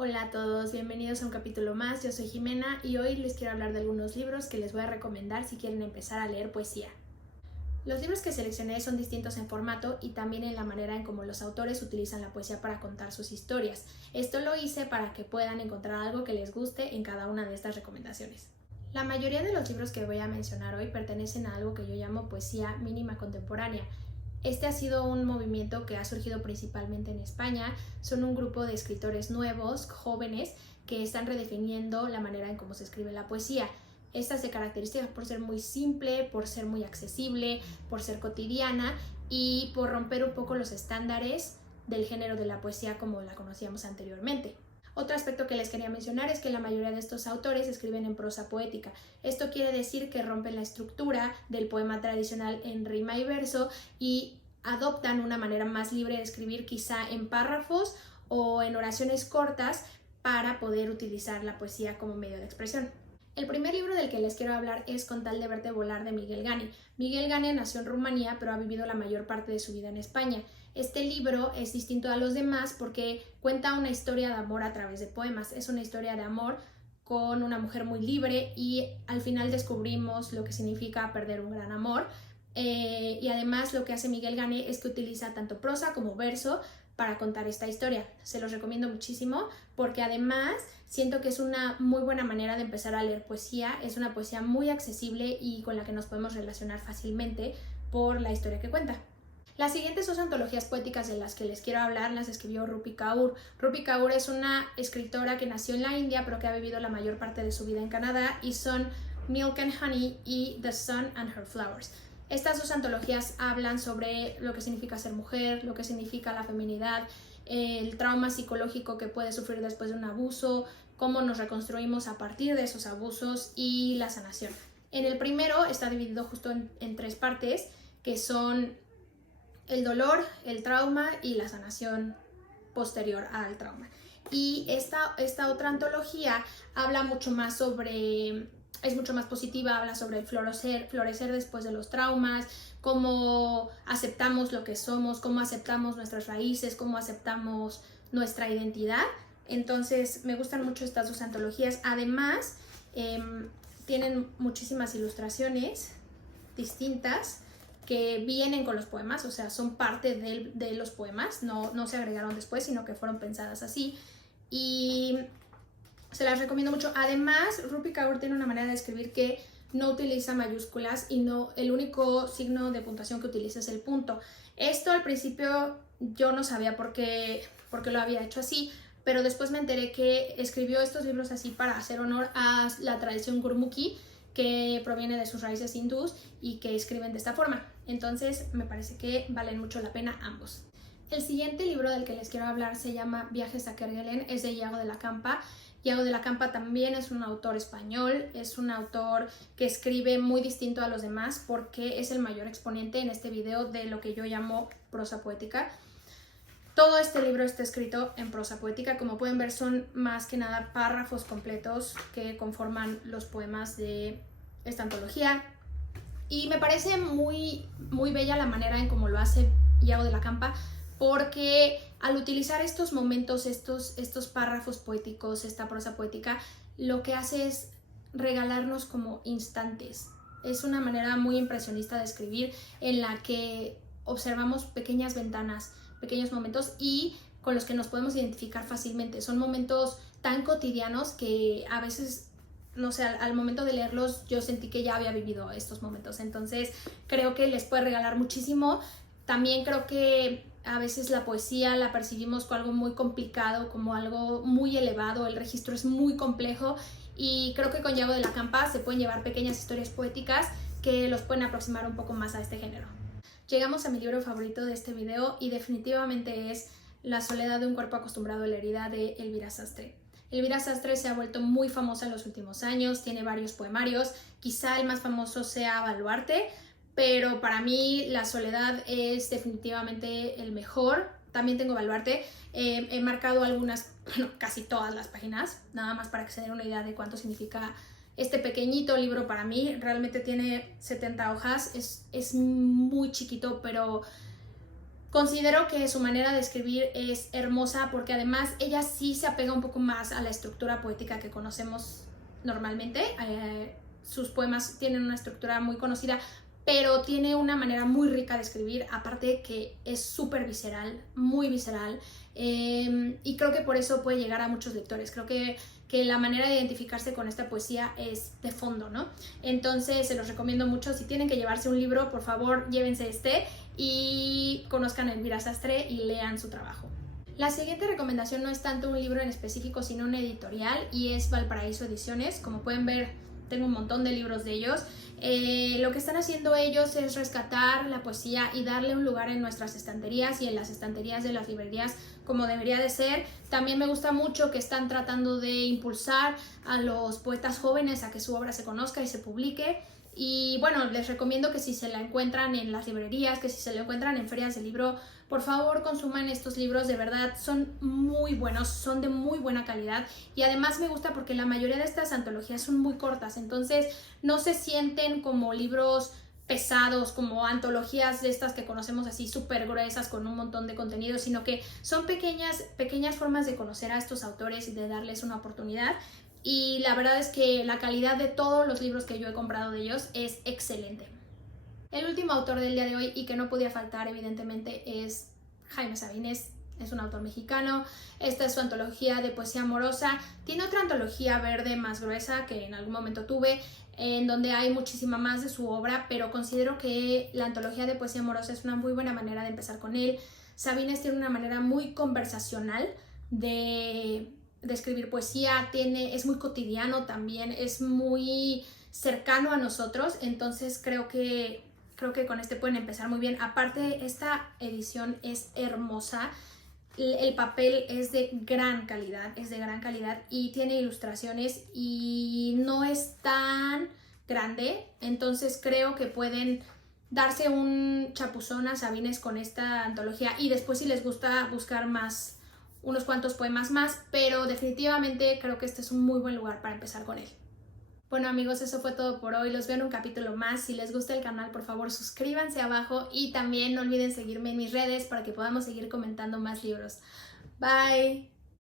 Hola a todos, bienvenidos a un capítulo más. Yo soy Jimena y hoy les quiero hablar de algunos libros que les voy a recomendar si quieren empezar a leer poesía. Los libros que seleccioné son distintos en formato y también en la manera en cómo los autores utilizan la poesía para contar sus historias. Esto lo hice para que puedan encontrar algo que les guste en cada una de estas recomendaciones. La mayoría de los libros que voy a mencionar hoy pertenecen a algo que yo llamo poesía mínima contemporánea. Este ha sido un movimiento que ha surgido principalmente en España. Son un grupo de escritores nuevos, jóvenes, que están redefiniendo la manera en cómo se escribe la poesía. Esta se caracteriza por ser muy simple, por ser muy accesible, por ser cotidiana y por romper un poco los estándares del género de la poesía como la conocíamos anteriormente. Otro aspecto que les quería mencionar es que la mayoría de estos autores escriben en prosa poética. Esto quiere decir que rompen la estructura del poema tradicional en rima y verso y adoptan una manera más libre de escribir, quizá en párrafos o en oraciones cortas, para poder utilizar la poesía como medio de expresión. El primer libro del que les quiero hablar es Con tal de verte volar, de Miguel Gane. Miguel Gane nació en Rumanía, pero ha vivido la mayor parte de su vida en España. Este libro es distinto a los demás porque cuenta una historia de amor a través de poemas. Es una historia de amor con una mujer muy libre y al final descubrimos lo que significa perder un gran amor. Y además lo que hace Miguel Gane es que utiliza tanto prosa como verso para contar esta historia. Se los recomiendo muchísimo porque además siento que es una muy buena manera de empezar a leer poesía. Es una poesía muy accesible y con la que nos podemos relacionar fácilmente por la historia que cuenta. Las siguientes dos antologías poéticas de las que les quiero hablar las escribió Rupi Kaur. Rupi Kaur es una escritora que nació en la India pero que ha vivido la mayor parte de su vida en Canadá y son Milk and Honey y The Sun and Her Flowers. Estas dos antologías hablan sobre lo que significa ser mujer, lo que significa la feminidad, el trauma psicológico que puede sufrir después de un abuso, cómo nos reconstruimos a partir de esos abusos y la sanación. En el primero está dividido justo en tres partes, que son el dolor, el trauma y la sanación posterior al trauma. Y esta otra antología habla mucho más sobre... es mucho más positiva, habla sobre el florecer después de los traumas, cómo aceptamos lo que somos, cómo aceptamos nuestras raíces, cómo aceptamos nuestra identidad. Entonces me gustan mucho estas dos antologías. Además, tienen muchísimas ilustraciones distintas que vienen con los poemas, o sea, son parte de los poemas, no se agregaron después, sino que fueron pensadas así. Y se las recomiendo mucho. Además, Rupi Kaur tiene una manera de escribir que no utiliza mayúsculas y el único signo de puntuación que utiliza es el punto. Esto al principio yo no sabía por qué lo había hecho así, pero después me enteré que escribió estos libros así para hacer honor a la tradición Gurmukhi, que proviene de sus raíces hindús y que escriben de esta forma. Entonces me parece que valen mucho la pena ambos. El siguiente libro del que les quiero hablar se llama Viajes a Kerguelen, es de Iago de la Campa. Iago de la Campa también es un autor español, es un autor que escribe muy distinto a los demás porque es el mayor exponente en este video de lo que yo llamo prosa poética. Todo este libro está escrito en prosa poética. Como pueden ver, son más que nada párrafos completos que conforman los poemas de esta antología. Y me parece muy, muy bella la manera en cómo lo hace Iago de la Campa, porque al utilizar estos momentos, estos párrafos poéticos, esta prosa poética, lo que hace es regalarnos como instantes. Es una manera muy impresionista de escribir en la que observamos pequeñas ventanas, pequeños momentos y con los que nos podemos identificar fácilmente. Son momentos tan cotidianos que a veces, no sé, al momento de leerlos yo sentí que ya había vivido estos momentos. Entonces creo que les puede regalar muchísimo. También creo que a veces la poesía la percibimos como algo muy complicado, como algo muy elevado, el registro es muy complejo y creo que con Iago de la Campa se pueden llevar pequeñas historias poéticas que los pueden aproximar un poco más a este género. Llegamos a mi libro favorito de este video y definitivamente es La soledad de un cuerpo acostumbrado a la herida, de Elvira Sastre. Elvira Sastre se ha vuelto muy famosa en los últimos años, tiene varios poemarios, quizá el más famoso sea Baluarte, pero para mí La soledad es definitivamente el mejor. También tengo Baluarte, he marcado algunas, bueno, casi todas las páginas, nada más para que se den una idea de cuánto significa este pequeñito libro para mí. Realmente tiene 70 hojas, es muy chiquito, pero Considero que su manera de escribir es hermosa porque además ella sí se apega un poco más a la estructura poética que conocemos normalmente. Sus poemas tienen una estructura muy conocida, pero tiene una manera muy rica de escribir, aparte que es súper visceral, muy visceral, y creo que por eso puede llegar a muchos lectores. Creo que la manera de identificarse con esta poesía es de fondo, ¿no? Entonces se los recomiendo mucho. Si tienen que llevarse un libro, por favor, llévense este y conozcan a Elvira Sastre y lean su trabajo. La siguiente recomendación no es tanto un libro en específico, sino una editorial, y es Valparaíso Ediciones. Como pueden ver, tengo un montón de libros de ellos. Lo que están haciendo ellos es rescatar la poesía y darle un lugar en nuestras estanterías y en las estanterías de las librerías como debería de ser. También me gusta mucho que están tratando de impulsar a los poetas jóvenes a que su obra se conozca y se publique. Y bueno, les recomiendo que si se la encuentran en las librerías, que si se la encuentran en ferias de libro, por favor consuman estos libros. De verdad son muy buenos, son de muy buena calidad, y además me gusta porque la mayoría de estas antologías son muy cortas, entonces no se sienten como libros pesados, como antologías de estas que conocemos así súper gruesas con un montón de contenido, sino que son pequeñas formas de conocer a estos autores y de darles una oportunidad. Y la verdad es que la calidad de todos los libros que yo he comprado de ellos es excelente. El último autor del día de hoy, y que no podía faltar evidentemente, es Jaime Sabines. Es un autor mexicano. Esta es su antología de poesía amorosa. Tiene otra antología verde más gruesa que en algún momento tuve, en donde hay muchísima más de su obra, pero considero que la antología de poesía amorosa es una muy buena manera de empezar con él. Sabines tiene una manera muy conversacional de escribir poesía, es muy cotidiano también, es muy cercano a nosotros, entonces creo que con este pueden empezar muy bien. Aparte, esta edición es hermosa, el papel es de gran calidad, y tiene ilustraciones y no es tan grande, entonces creo que pueden darse un chapuzón a Sabines con esta antología, y después si les gusta buscar unos cuantos poemas más, pero definitivamente creo que este es un muy buen lugar para empezar con él. Bueno amigos, eso fue todo por hoy. Los veo en un capítulo más. Si les gusta el canal, por favor suscríbanse abajo, y también no olviden seguirme en mis redes para que podamos seguir comentando más libros. Bye.